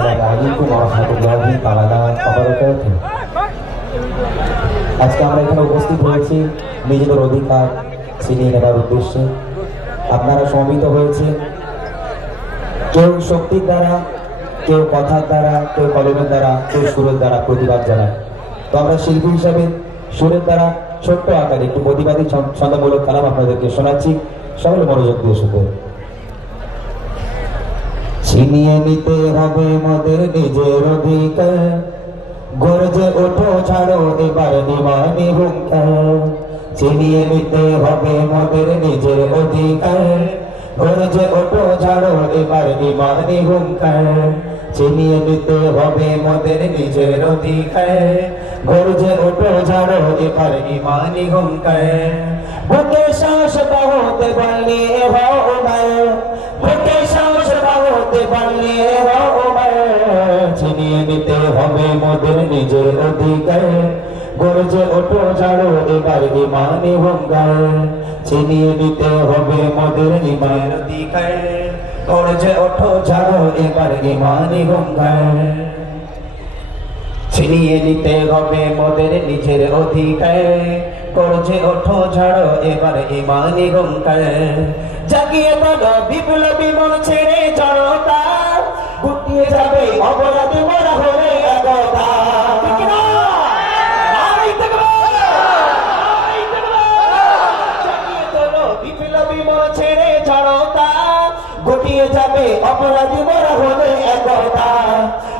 আলাইকুম ওয়া রাহমাতুল্লাহি আজকে আমরা এখানে উপস্থিত হয়েছি নিজেদের অধিকার উদ্দেশ্যে। আপনারা কেউ শক্তির দ্বারা, কেউ কথার দ্বারা, কেউ দ্বারা, কেউ সুরের দ্বারা প্রতিবাদ তো আমরা শিল্পী হিসাবে সুরের দ্বারা ছোট্ট আকারে একটু প্রতিবাদী ছন- ছন্দমূলক কালাম আপনাদেরকে শোনাচ্ছি। সকলে মনোযোগ দিয়ে শুনবে ছিনিয়ে নিতে হবে মোদের নিজের অধিকার গর্জে ওঠো, ছাড়ো, এবার নিমানি হুঙ্কার ছিনিয়ে নিতে হবে মোদের নিজের অধিকার গর্জে ওঠো, ছাড়ো, এবার নিমানি হুঙ্কার ছিনিয়ে নিতে হবে মোদের নিজের অধিকার গর্জে ওঠো, ছাড়ো, এবার ইমানি হুঙ্কার বুকে শ্বাস বাহতে পারলে ভাই বুকে শ্বাস পারলে ছিনিয়ে নিতে হবে মোদের নিজের অধিকার। গরজে ওঠো, ছাড়ো এবার ইমানি ছিনিয়ে নিতে হবে মোদের ইমান অধিকার। ওঠো, ছাড়ো এবার ইমানি ভঙ্গার। ছিনিয়ে নিতে হবে মোদের নিজের অধিকার। করছে ওঠো ঝাড়ো এবার ইমানি জাগিয়ে বিপ্লবী জড়তা গুটিয়ে যাবে অপরাধী মরা হলে একতা ছেড়ে জড়তা গুটিয়ে যাবে অপরাধী মরা হলে একতা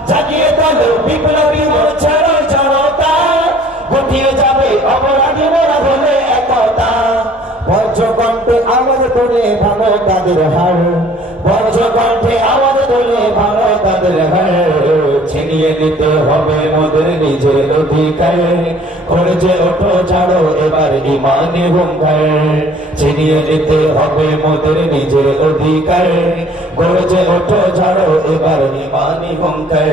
জাগিয়ে তোলো বিপ্লবী ছেড়ে জড়তা গুটিয়ে যাবে অপরাধী মরা হলে একতা বজ্রকণ্ঠে আওয়াজ তোলে ভালো তাদের হার। বজ্রকণ্ঠে ছিনিয়ে নিতে হবে মোদের নিজের অধিকার। করেছে ওঠো, ছাড়ো, এবার ইমানি হুঙ্কার। ছিনিয়ে নিতে হবে মোদের নিজের অধিকার। করেছে ওঠো, ছাড়ো, এবার ইমানি হুঙ্কার।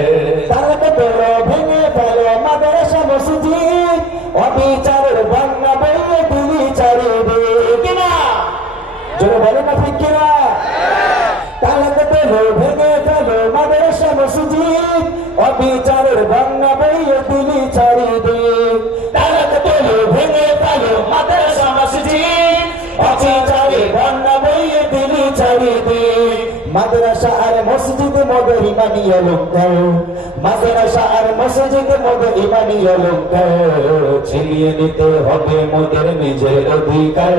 তালাকে পেল ভেঙে ফেলো, মাদ্রাসা মসজিদ। অবিচারের বন্যা বইয়ে দিলি চারিদিক কিনা জোরে বলে না ঠিক কিনা? তালাকে পেল অবিচারের বন্যা মাদ্রাসা আর মসজিদ মধ্যে ইমানি অলঙ্কার মাদ্রাসা আর মসজিদ মধ্যে ইমানি অলঙ্কার ছিনিয়ে নিতে হবে মোদের নিজের অধিকার।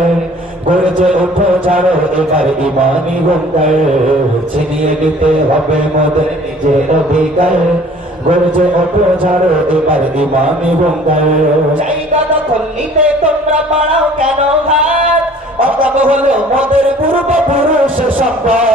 গড়েছে ওঠো ছাড়ো, এবার ইমানি হুঙ্কার ছিনিয়ে নিতে হবে মোদের নিজের অধিকার। গড়েছে ওঠো ছাড়ো, এবার ইমানি হুঙ্কার জায়গা দখল নিতে তোমরা পাড়াও কেন হাত? অকাম হলো মোদের পূর্বপুরুষ সম্পদ।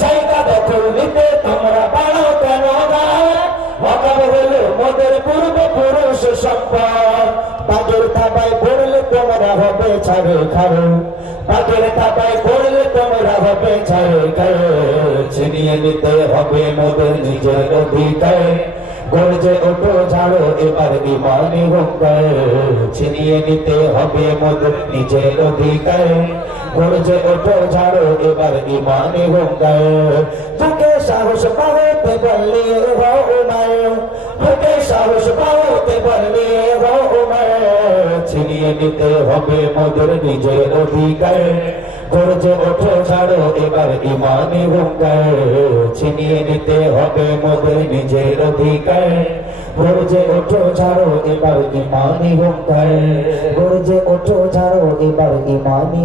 জায়গা দখল নিতে তোমরা বাড়ো কেন হাত অকাম হলো মোদের পূর্ব পুরুষ সম্পদ। বাগের থাপায় পড়লে তোমরা হবে ছাড়ে খারো বাগের থাপায় পড়লে তোমরা হবে ছাড়ে খারো ছিনিয়ে নিতে হবে মোদের নিজের অধিকার। গর্জে ওঠো, ঝাড়ো, এবার বিমানে হুঙ্কার ছিনিয়ে নিতে হবে মোদের নিজের অধিকার। গর্জে ওঠো, ঝাড়ো, এবার বিমানে হুঙ্কার তোকে সাহস পাওয়াতে বললে হও নিতে হবে মোদের নিজের অধিকার। গর্জে ওঠো, ছাড়ো, এবার ইমানি হুঙ্কার। ছিনিয়ে নিতে হবে মোদের নিজের অধিকার। গর্জে ওঠো, ছাড়ো, এবার ইমানি হুঙ্কার। গর্জে ওঠো, ছাড়ো, এবার ইমানি